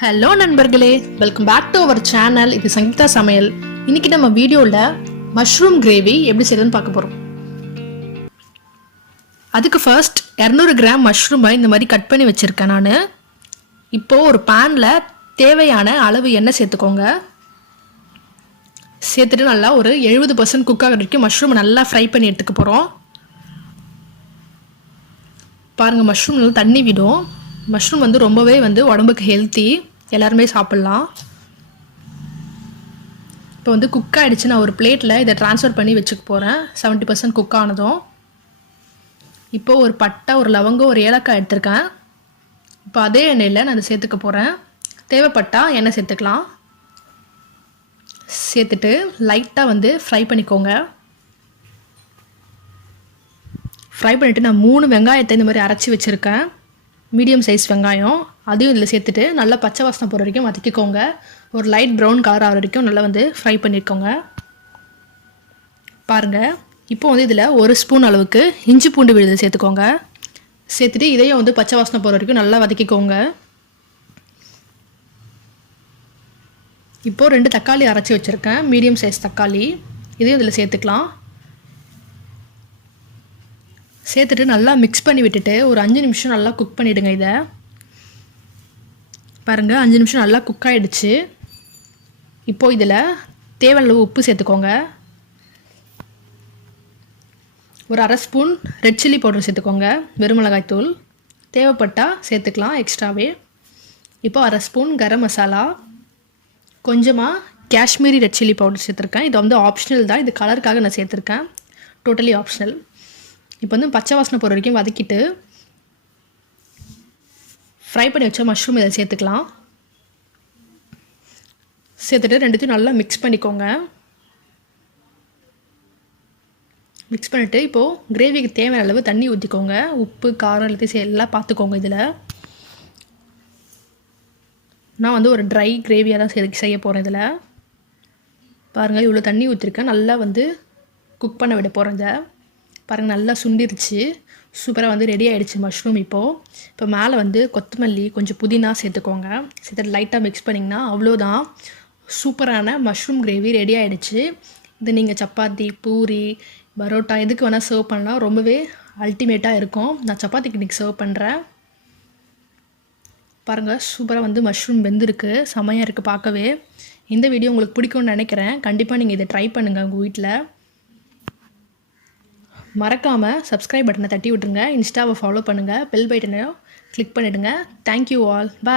Hello நண்பர்களே, welcome back to our channel. இது சங்கீதா சமையல். இன்னைக்கு நம்ம வீடியோவில் மஷ்ரூம் கிரேவி எப்படி செய்யறதுன்னு பார்க்க போகிறோம். அதுக்கு ஃபர்ஸ்ட் 200 கிராம் மஷ்ரூமை இந்த மாதிரி கட் பண்ணி வச்சுருக்கேன் நான். இப்போது ஒரு பேனில் தேவையான அளவு எண்ணெய் சேர்த்துக்கோங்க. சேர்த்துட்டு நல்லா ஒரு 70% குக் ஆகிற வரைக்கும் மஷ்ரூமை நல்லா ஃப்ரை பண்ணி எடுத்துக்க போகிறோம். பாருங்கள், மஷ்ரூம் நல்லா தண்ணி விடும். மஷ்ரூம் வந்து ரொம்பவே உடம்புக்கு ஹெல்த்தி, எல்லாருமே சாப்பிட்லாம். இப்போ குக் ஆகிடுச்சு. நான் ஒரு பிளேட்டில் இதை ட்ரான்ஸ்ஃபர் பண்ணி வச்சுக்க போகிறேன். 70% குக் ஆனதும் இப்போது ஒரு பட்டை, ஒரு லவங்கம், ஒரு ஏலக்காய் எடுத்திருக்கேன். இப்போ அதே எண்ணெயில் நான் அதை சேர்த்துக்க போகிறேன். தேவைப்பட்டால் எண்ணெய் சேர்த்துக்கலாம். சேர்த்துட்டு லைட்டாக ஃப்ரை பண்ணிக்கோங்க. ஃப்ரை பண்ணிவிட்டு நான் 3 வெங்காயத்தை இந்த மாதிரி அரைச்சி வச்சுருக்கேன். மீடியம் சைஸ் வெங்காயம் அதையும் இதில் சேர்த்துட்டு நல்லா பச்சை வாசனை போகிற வரைக்கும் வதக்கிக்கோங்க. ஒரு லைட் ப்ரௌன் கலர் ஆகிற வரைக்கும் நல்லா ஃப்ரை பண்ணிக்கோங்க. பாருங்கள், இப்போ இதில் 1 ஸ்பூன் அளவுக்கு இஞ்சி பூண்டு விழுது சேர்த்துக்கோங்க. சேர்த்துட்டு இதையும் பச்சை வாசனை போகிற வரைக்கும் நல்லா வதக்கிக்கோங்க. இப்போது 2 தக்காளி அரைச்சி வச்சுருக்கேன், மீடியம் சைஸ் தக்காளி. இதையும் இதில் சேர்த்துக்கலாம். சேர்த்துட்டு நல்லா மிக்ஸ் பண்ணி விட்டுட்டு ஒரு 5 நிமிஷம் நல்லா குக் பண்ணிவிடுங்க. இதை பாருங்கள், 5 நிமிஷம் நல்லா குக் ஆகிடுச்சு. இப்போது இதில் தேவையான உப்பு சேர்த்துக்கோங்க. ஒரு 1/2 ஸ்பூன் ரெட் சில்லி பவுடர் சேர்த்துக்கோங்க, வெறுமிளகாய் தூள். தேவைப்பட்டால் சேர்த்துக்கலாம் எக்ஸ்ட்ராவே. இப்போ 1/2 ஸ்பூன் கரம் மசாலா, கொஞ்சமாக காஷ்மீரி ரெட் சில்லி பவுடர் சேர்த்துருக்கேன். இது ஆப்ஷனல் தான், இது கலருக்காக நான் சேர்த்துருக்கேன், டோட்டலி ஆப்ஷனல். இப்போ பச்சை வாசனை போகிற வரைக்கும் வதக்கிட்டு ஃப்ரை பண்ணி வச்ச மஷ்ரூம் இதை சேர்த்துக்கலாம். சேர்த்துட்டு ரெண்டுத்தையும் நல்லா மிக்ஸ் பண்ணிக்கோங்க. மிக்ஸ் பண்ணிவிட்டு இப்போது கிரேவிக்கு தேவையான அளவு தண்ணி ஊற்றிக்கோங்க. உப்பு, காரம் எல்லாத்தையும் எல்லாம் பார்த்துக்கோங்க. இதில் நான் ஒரு ட்ரை கிரேவியாக தான் செய்ய போகிறேன். இதில் பாருங்கள், இவ்வளோ தண்ணி ஊற்றிருக்கேன். நல்லா குக் பண்ண விட போகிறேன். இதை பாருங்கள், நல்லா சுண்டிருச்சு. சூப்பராக ரெடி ஆகிடுச்சு மஷ்ரூம். இப்போ மேலே கொத்தமல்லி, கொஞ்சம் புதினா சேர்த்துக்கோங்க. சேர்த்துட்டு லைட்டாக மிக்ஸ் பண்ணிங்கன்னா அவ்வளோதான், சூப்பரான மஷ்ரூம் கிரேவி ரெடி ஆகிடுச்சு. இது நீங்கள் சப்பாத்தி, பூரி, பரோட்டா எதுக்கு வேணால் சர்வ் பண்ணலாம். ரொம்பவே அல்டிமேட்டாக இருக்கும். நான் சப்பாத்திக்கு இன்றைக்கி சர்வ் பண்ணுறேன். பாருங்கள், சூப்பராக மஷ்ரூம் வெந்திருக்கு, செமையாக இருக்குது பார்க்கவே. இந்த வீடியோ உங்களுக்கு பிடிக்கும்னு நினைக்கிறேன். கண்டிப்பாக நீங்கள் இதை ட்ரை பண்ணுங்கள் உங்கள் வீட்டில். மறக்காமல் சப்ஸ்கிரைப் பட்டனை தட்டி விட்டுருங்க. இன்ஸ்டாவை ஃபாலோ பண்ணுங்கள். பெல் பட்டனை கிளிக் பண்ணிவிடுங்க. Thank you all. பாய்.